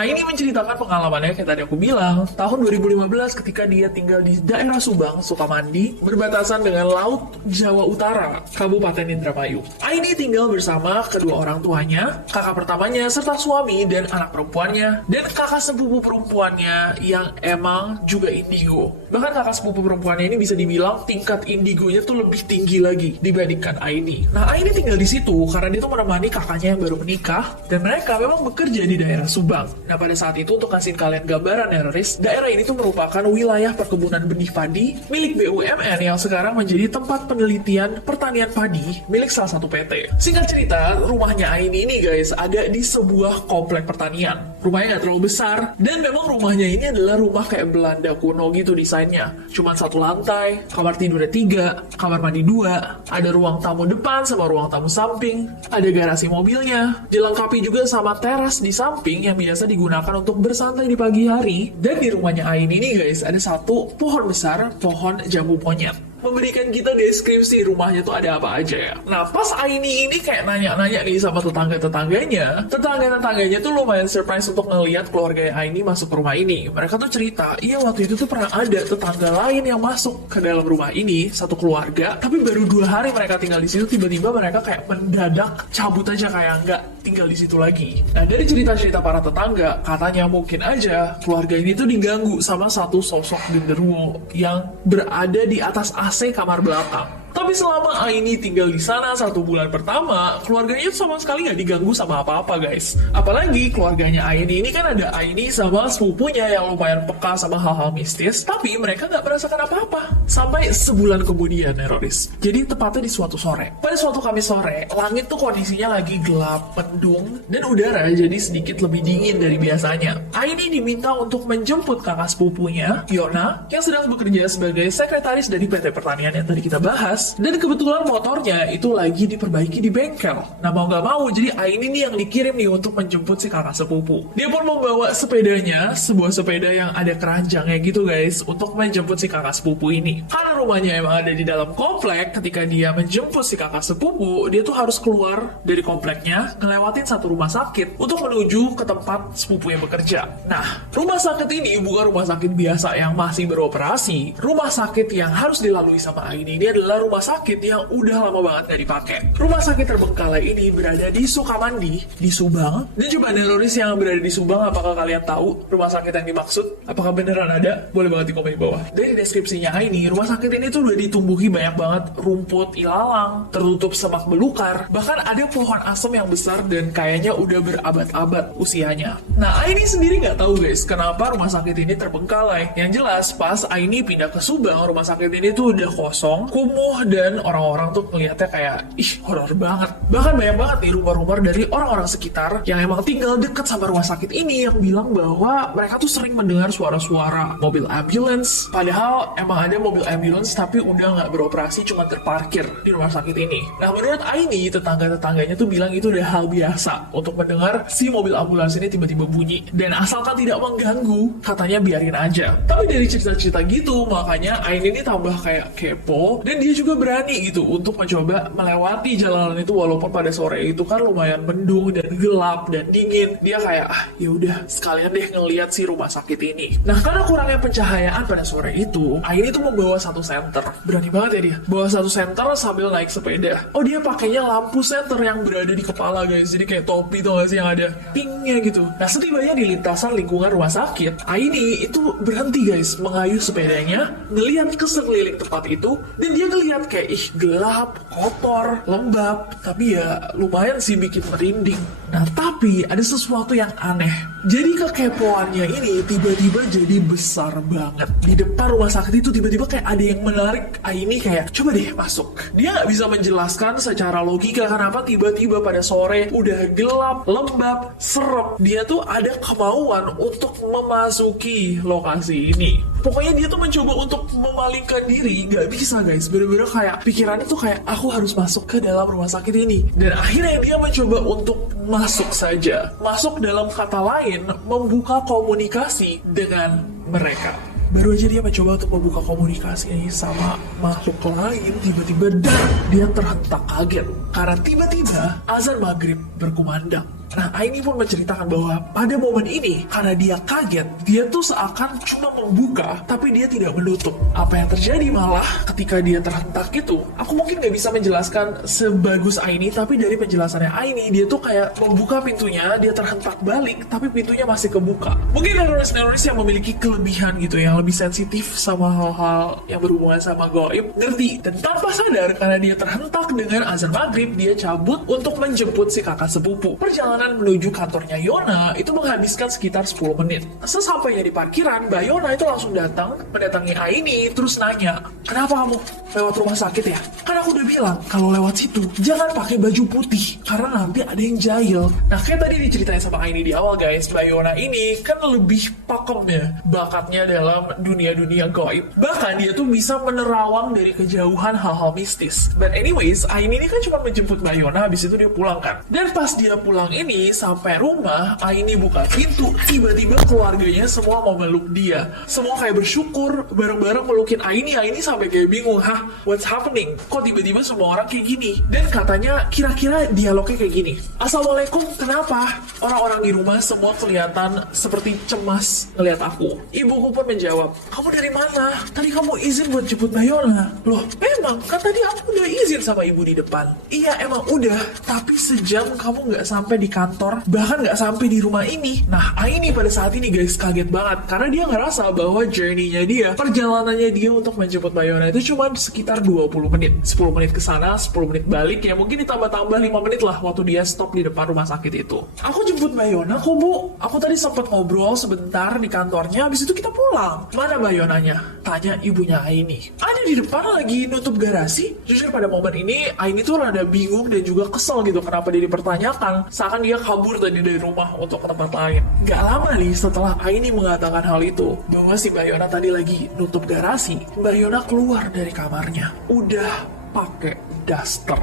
Aini menceritakan pengalamannya kayak tadi aku bilang, tahun 2015 ketika dia tinggal di daerah Subang, Sukamandi, berbatasan dengan Laut Jawa Utara, Kabupaten Indramayu. Aini tinggal bersama kedua orang tuanya, kakak pertamanya, serta suami dan anak perempuannya, dan kakak sepupu perempuannya yang emang juga indigo. Bahkan kakak sepupu perempuannya ini bisa dibilang tingkat indigonya tuh lebih tinggi lagi dibandingkan Aini. Nah, Aini tinggal di situ karena dia tuh menemani kakaknya yang baru menikah, dan mereka memang bekerja di daerah Subang. Nah, pada saat itu untuk kasih kalian gambaran ya, Riz, daerah ini tuh merupakan wilayah perkebunan benih padi milik BUMN yang sekarang menjadi tempat penelitian pertanian padi milik salah satu PT. Singkat cerita, rumahnya Aini ini guys ada di sebuah komplek pertanian. Rumahnya nggak terlalu besar, dan memang rumahnya ini adalah rumah kayak Belanda kuno gitu desainnya. Cuman satu lantai, kamar tidurnya 3, kamar mandi 2, ada ruang tamu depan sama ruang tamu samping, ada garasi mobilnya, dilengkapi juga sama teras di samping yang biasa digunakan untuk bersantai di pagi hari. Dan di rumahnya Aini ini guys ada satu pohon besar, pohon jambu monyet, memberikan kita deskripsi rumahnya tuh ada apa aja ya. Nah, pas Aini ini kayak nanya-nanya nih sama tetangga-tetangganya tuh lumayan surprise untuk ngelihat keluarga Aini masuk ke rumah ini. Mereka tuh cerita, iya waktu itu tuh pernah ada tetangga lain yang masuk ke dalam rumah ini, satu keluarga, tapi baru 2 hari mereka tinggal di situ, tiba-tiba mereka kayak mendadak cabut aja, kayak nggak tinggal di situ lagi. Nah, dari cerita-cerita para tetangga, katanya mungkin aja keluarga ini tuh diganggu sama satu sosok genderuwo yang berada di atas AC kamar belakang. Tapi selama Aini tinggal di sana 1 bulan pertama, keluarganya sama sekali nggak diganggu sama apa-apa guys. Apalagi keluarganya Aini ini kan ada Aini sama sepupunya yang lumayan peka sama hal-hal mistis, tapi mereka nggak merasakan apa-apa. Sampai sebulan kemudian, Neroris. Jadi tepatnya di suatu sore. Pada suatu Kamis sore, langit tuh kondisinya lagi gelap, mendung, dan udara jadi sedikit lebih dingin dari biasanya. Aini diminta untuk menjemput kakak sepupunya, Yona, yang sedang bekerja sebagai sekretaris dari PT Pertanian yang tadi kita bahas. Dan kebetulan motornya itu lagi diperbaiki di bengkel. Nah, mau gak mau, jadi Aini nih yang dikirim nih untuk menjemput si kakak sepupu. Dia pun membawa sepedanya, sebuah sepeda yang ada keranjangnya gitu guys, untuk menjemput si kakak sepupu ini. Karena rumahnya emang ada di dalam komplek, ketika dia menjemput si kakak sepupu, dia tuh harus keluar dari kompleknya, ngelewatin satu rumah sakit untuk menuju ke tempat sepupu yang bekerja. Nah, rumah sakit ini bukan rumah sakit biasa yang masih beroperasi. Rumah sakit yang harus dilalui sama Aini ini adalah rumah sakit yang udah lama banget gak dipakai. Rumah sakit terbengkalai ini berada di Sukamandi, di Subang. Dan coba Neloris yang berada di Subang, apakah kalian tahu rumah sakit yang dimaksud? Apakah beneran ada? Boleh banget di komen di bawah. Dari deskripsinya ini, rumah sakit ini tuh udah ditumbuhi banyak banget rumput ilalang, tertutup semak belukar, bahkan ada pohon asem yang besar dan kayaknya udah berabad-abad usianya. Nah, Aini sendiri nggak tahu guys, kenapa rumah sakit ini terbengkalai. Yang jelas, pas Aini pindah ke Subang, rumah sakit ini tuh udah kosong, kumuh, dan orang-orang tuh ngeliatnya kayak horor banget. Bahkan banyak banget nih rumor-rumor dari orang-orang sekitar yang emang tinggal deket sama rumah sakit ini yang bilang bahwa mereka tuh sering mendengar suara-suara mobil ambulance. Padahal emang ada mobil ambulance tapi udah nggak beroperasi, cuma terparkir di rumah sakit ini. Nah, menurut Aini, tetangga-tetangganya tuh bilang itu udah hal biasa untuk mendengar si mobil ambulans ini tiba-tiba bunyi, dan asalkan tidak mengganggu, katanya biarin aja. Tapi dari cerita-cerita gitu, makanya Aini ini tambah kayak kepo, dan dia juga berani gitu untuk mencoba melewati jalanan itu walaupun pada sore itu kan lumayan mendung dan gelap dan dingin. Dia kayak ya udah sekalian deh ngeliat si rumah sakit ini. Nah, karena kurangnya pencahayaan pada sore itu, Aini tuh membawa satu senter. Berani banget ya dia. Bawa satu senter sambil naik sepeda. Oh, dia pakainya lampu senter yang berada di kepala guys. Jadi kayak topi tuh gak sih yang ada pingnya gitu. Nah, setibanya di lintasan lingkungan rumah sakit, Aini itu berhenti guys, mengayuh sepedanya, ngeliat ke sekeliling tempat itu, dan dia ngeliat kayak gelap, kotor, lembab, tapi ya lumayan sih bikin merinding. Nah, tapi ada sesuatu yang aneh. Jadi kekepoannya ini tiba-tiba jadi besar banget. Di depan rumah sakit itu tiba-tiba kayak ada yang menarik Aini kayak, coba deh masuk. Dia nggak bisa menjelaskan secara logika kenapa tiba-tiba pada sore udah gelap, lembab, serem. Dia tuh ada kemauan untuk memasuki lokasi ini. Pokoknya dia tuh mencoba untuk memalingkan diri, nggak bisa guys. Bener-bener kayak pikirannya tuh kayak aku harus masuk ke dalam rumah sakit ini. Dan akhirnya dia mencoba untuk masuk saja. Masuk dalam kata lain, membuka komunikasi dengan mereka. Baru aja dia mencoba untuk membuka komunikasi sama makhluk lain, tiba-tiba dan dia terhentak kaget. Karena tiba-tiba azan maghrib berkumandang. Nah, Aini pun menceritakan bahwa pada momen ini, karena dia kaget, dia tuh seakan cuma membuka, tapi dia tidak menutup. Apa yang terjadi malah ketika dia terhentak itu, aku mungkin gak bisa menjelaskan sebagus Aini, tapi dari penjelasannya Aini, dia tuh kayak membuka pintunya, dia terhentak balik, tapi pintunya masih kebuka. Mungkin neuronis yang memiliki kelebihan gitu, yang lebih sensitif sama hal-hal yang berhubungan sama gaib, ngerti. Dan tanpa sadar, karena dia terhentak dengan azan maghrib, dia cabut untuk menjemput si kakak sepupu. Perjalanan menuju kantornya Yona itu menghabiskan sekitar 10 menit. Sesampainya di parkiran, Mbak Yona itu langsung mendatangi Aini, terus nanya, kenapa kamu lewat rumah sakit ya? Kan aku udah bilang, kalau lewat situ, jangan pakai baju putih, karena nanti ada yang jahil. Nah, kayak tadi diceritain sama Aini di awal guys, Mbak Yona ini kan lebih pakem ya, bakatnya dalam dunia-dunia gaib. Bahkan dia tuh bisa menerawang dari kejauhan hal-hal mistis. But anyways, Aini ini kan cuma menjemput Mbak Yona, habis itu dia pulang kan. Dan pas dia pulang ini, sampai rumah, Aini buka pintu, tiba-tiba keluarganya semua mau meluk dia. Semua kayak bersyukur, bareng-bareng melukin Aini sampai kayak bingung, hah, what's happening? Kok tiba-tiba semua orang kayak gini? Dan katanya, kira-kira dialognya kayak gini, Assalamualaikum, kenapa? Orang-orang di rumah semua kelihatan seperti cemas ngeliat aku. Ibuku pun menjawab, kamu dari mana? Tadi kamu izin buat jemput Mbak Yona. Loh, memang, kan tadi aku udah izin sama ibu di depan. Iya, emang udah, tapi sejam kamu nggak sampai di kantor, bahkan nggak sampai di rumah ini. Nah, Aini pada saat ini guys kaget banget karena dia ngerasa bahwa journey-nya dia, perjalanannya dia untuk menjemput Mbak Yona itu cuma sekitar 20 menit. 10 menit ke sana, 10 menit balik, ya mungkin ditambah-tambah 5 menit lah waktu dia stop di depan rumah sakit itu. Aku jemput Mbak Yona kok bu, aku tadi sempat ngobrol sebentar di kantornya, habis itu kita pulang. Mana Mbak Yonanya? Tanya ibunya Aini. Ada di depan lagi nutup garasi. Jujur pada momen ini, Aini tuh rada bingung dan juga kesel gitu kenapa dia dipertanyakan, seakan dia kabur tadi dari rumah untuk ke tempat lain. Gak lama nih setelah Aini mengatakan hal itu, bahwa si Mbak Yona tadi lagi nutup garasi, Mbak Yona keluar dari kamarnya. Udah pakai daster.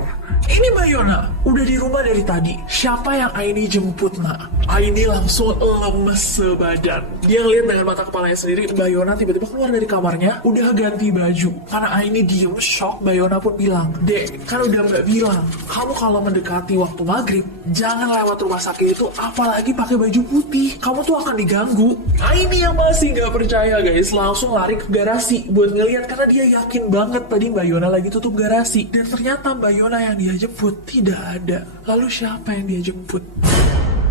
Ini Mbak Yona, udah di rumah dari tadi. Siapa yang Aini jemput, nak? Aini langsung lemes sebadan. Dia ngeliat dengan mata kepalanya sendiri, Mbak Yona tiba-tiba keluar dari kamarnya, udah ganti baju. Karena Aini diem shock, Mbak Yona pun bilang, Dek, kan udah Mbak bilang, kamu kalau mendekati waktu maghrib, jangan lewat rumah sakit itu, apalagi pakai baju putih. Kamu tuh akan diganggu. Aini yang masih gak percaya guys, langsung lari ke garasi buat ngeliat karena dia yakin banget tadi Mbak Yona lagi tutup garasi. Dan ternyata Mbak Yona yang dia jemput tidak ada. Lalu siapa yang dia jemput?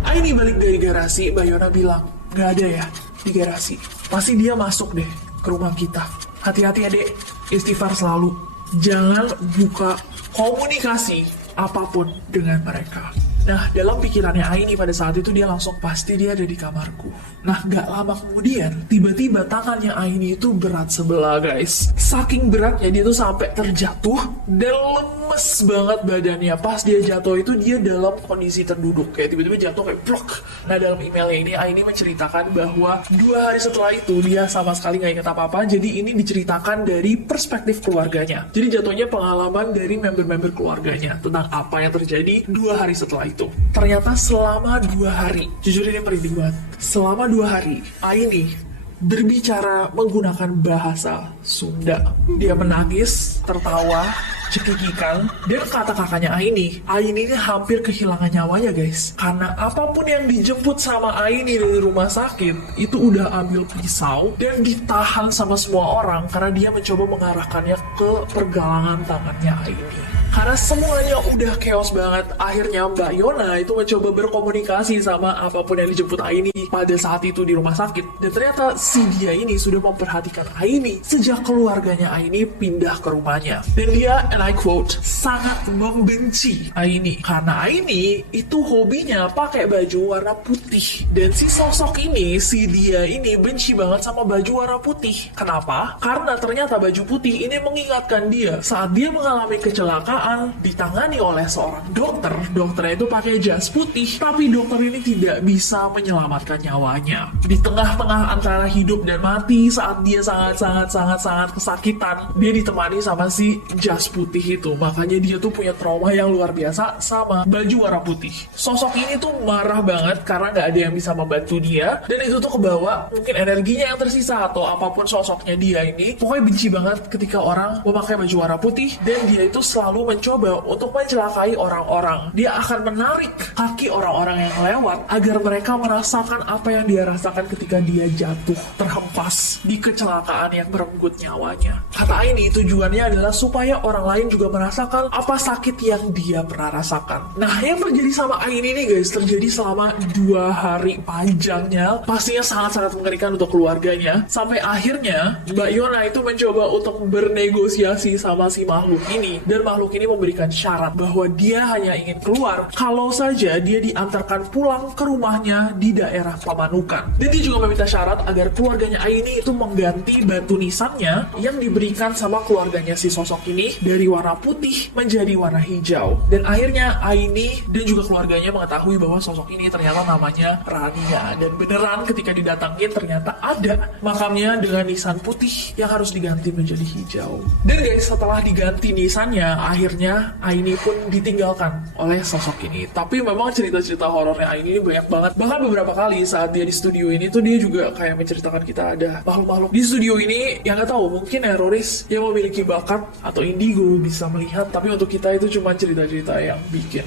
Aini balik dari garasi, Mbak Yona bilang, gak ada ya di garasi. Pasti dia masuk deh ke rumah kita. Hati-hati ya dek, istighfar selalu. Jangan buka komunikasi apapun dengan mereka. Nah, dalam pikirannya Aini pada saat itu dia langsung pasti dia ada di kamarku. Nah, gak lama kemudian, tiba-tiba tangannya Aini itu berat sebelah guys. Saking beratnya dia tuh sampai terjatuh dan lemes banget badannya. Pas dia jatuh itu dia dalam kondisi terduduk. Kayak tiba-tiba jatuh kayak plok. Nah, dalam emailnya ini Aini menceritakan bahwa 2 hari setelah itu dia sama sekali gak ingat apa-apa. Jadi ini diceritakan dari perspektif keluarganya. Jadi jatuhnya pengalaman dari member-member keluarganya tentang apa yang terjadi 2 hari setelah itu. Ternyata selama 2 hari, jujur ini merinding banget, selama 2 hari Aini berbicara menggunakan bahasa Sunda. Dia menangis, tertawa, cekikikan, dan kata kakaknya Aini ini hampir kehilangan nyawanya guys. Karena apapun yang dijemput sama Aini dari rumah sakit, itu udah ambil pisau dan ditahan sama semua orang karena dia mencoba mengarahkannya ke pergelangan tangannya Aini. Karena semuanya udah chaos banget, akhirnya Mbak Yona itu mencoba berkomunikasi sama apapun yang dijemput Aini pada saat itu di rumah sakit. Dan ternyata si dia ini sudah memperhatikan Aini sejak keluarganya Aini pindah ke rumahnya. Dan dia, and I quote, sangat membenci Aini. Karena Aini itu hobinya pakai baju warna putih. Dan si sosok ini, si dia ini benci banget sama baju warna putih. Kenapa? Karena ternyata baju putih ini mengingatkan dia saat dia mengalami kecelakaan ditangani oleh seorang dokter. Dokternya itu pakai jas putih, tapi dokter ini tidak bisa menyelamatkan nyawanya. Di tengah-tengah antara hidup dan mati, saat dia sangat kesakitan, dia ditemani sama si jas putih itu. Makanya dia tuh punya trauma yang luar biasa sama baju warna putih. Sosok ini tuh marah banget karena gak ada yang bisa membantu dia, dan itu tuh kebawa mungkin energinya yang tersisa atau apapun sosoknya dia ini. Pokoknya benci banget ketika orang memakai baju warna putih, dan dia itu selalu mencoba untuk mencelakai orang-orang. Dia akan menarik kaki orang-orang yang lewat agar mereka merasakan apa yang dia rasakan ketika dia jatuh terhempas di kecelakaan yang merenggut nyawanya. Kata Aini, tujuannya adalah supaya orang lain juga merasakan apa sakit yang dia pernah rasakan. Nah, yang terjadi sama Aini ini guys, terjadi selama 2 hari panjangnya. Pastinya sangat-sangat mengerikan untuk keluarganya. Sampai akhirnya Mbak Yona itu mencoba untuk bernegosiasi sama si makhluk ini. Dan makhluk ini memberikan syarat bahwa dia hanya ingin keluar kalau saja dia diantarkan pulang ke rumahnya di daerah Pamanukan. Dan dia juga meminta syarat agar keluarganya Aini itu mengganti batu nisannya yang diberikan sama keluarganya si sosok ini dari warna putih menjadi warna hijau. Dan akhirnya Aini dan juga keluarganya mengetahui bahwa sosok ini ternyata namanya Rania. Dan beneran ketika didatangin ternyata ada makamnya dengan nisan putih yang harus diganti menjadi hijau. Dan guys, setelah diganti nisannya, akhirnya Aini pun ditinggalkan oleh sosok ini. Tapi memang cerita-cerita horornya Aini ini banyak banget. Bahkan beberapa kali saat dia di studio ini tuh dia juga kayak menceritakan kita ada makhluk-makhluk di studio ini yang nggak tahu, mungkin Eroris yang memiliki bakat atau indigo bisa melihat, tapi untuk kita itu cuma cerita-cerita yang bikin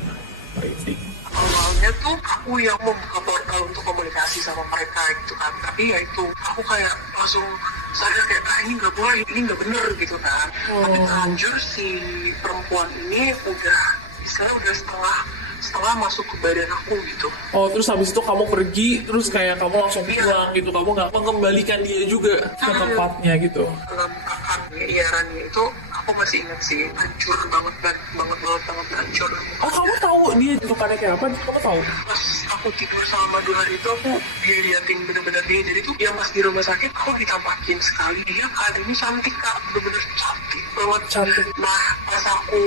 merinding. Awalnya tuh aku yang membuka portal untuk komunikasi sama mereka gitu kan, tapi ya itu aku kayak langsung sadar kayak ini nggak boleh, ini nggak bener gitu kan. Tapi terlanjur si perempuan ini udah setengah masuk ke badan aku gitu. Oh, terus habis itu kamu pergi, terus kayak kamu langsung pulang gitu, kamu nggak mengembalikan dia juga ke tempatnya gitu. Dalam kakannya iarannya itu aku masih ingat sih, hancur banget hancur. Oh, kamu tahu dia bentukannya kayak apa? Kamu tahu? Pas aku tidur selama 2 hari itu aku diliatin bener-bener dia. Jadi tuh yang pas di rumah sakit aku ditampakin sekali, dia keadaannya cantik kak, bener-bener cantik banget. Cantik. Nah pas aku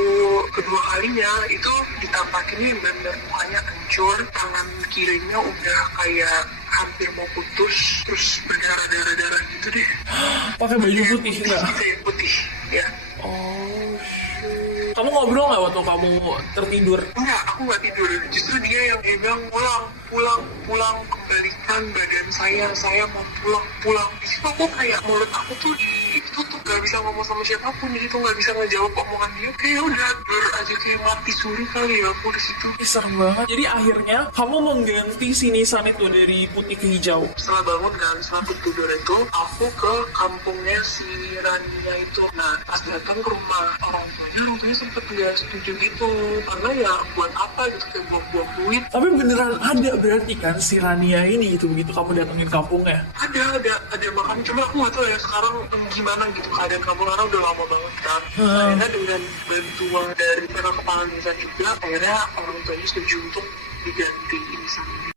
kedua kalinya itu ditampakinnya bener-bener mukanya hancur, tangan kirinya udah kayak hampir mau putus, terus berdarah gitu deh. Pakai baju putih nggak? Putih ya. Oh shit. Kamu ngobrol nggak waktu kamu tertidur? Enggak, aku nggak tidur. Justru dia yang bilang pulang, kembalikan badan saya mau pulang. Di situ aku kayak mulut aku tuh ditutup, nggak bisa ngomong sama siapapun, jadi tuh nggak bisa ngejawab omongan dia. Kayak udah blur aja, kayak mati suri kali ya aku di situ. Serem banget. Jadi akhirnya kamu mengganti si nisan itu dari putih ke hijau. Setelah bangun kan, setelah aku tidur itu, aku ke kampungnya si Rania itu. Nah, pas datang ke rumah orang tuanya sempet nggak setuju gitu, karena ya buat apa gitu, kayak buang-buang duit. Tapi beneran ada berarti kan si Rania ini gitu, begitu kamu datengin kampungnya? Ada makanya, cuma aku nggak tahu ya sekarang gimana gitu keadaan kampung, karena udah lama banget kan. Akhirnya dengan bantuan dari para kepala desa juga, akhirnya orang tuanya setuju untuk diganti ini sama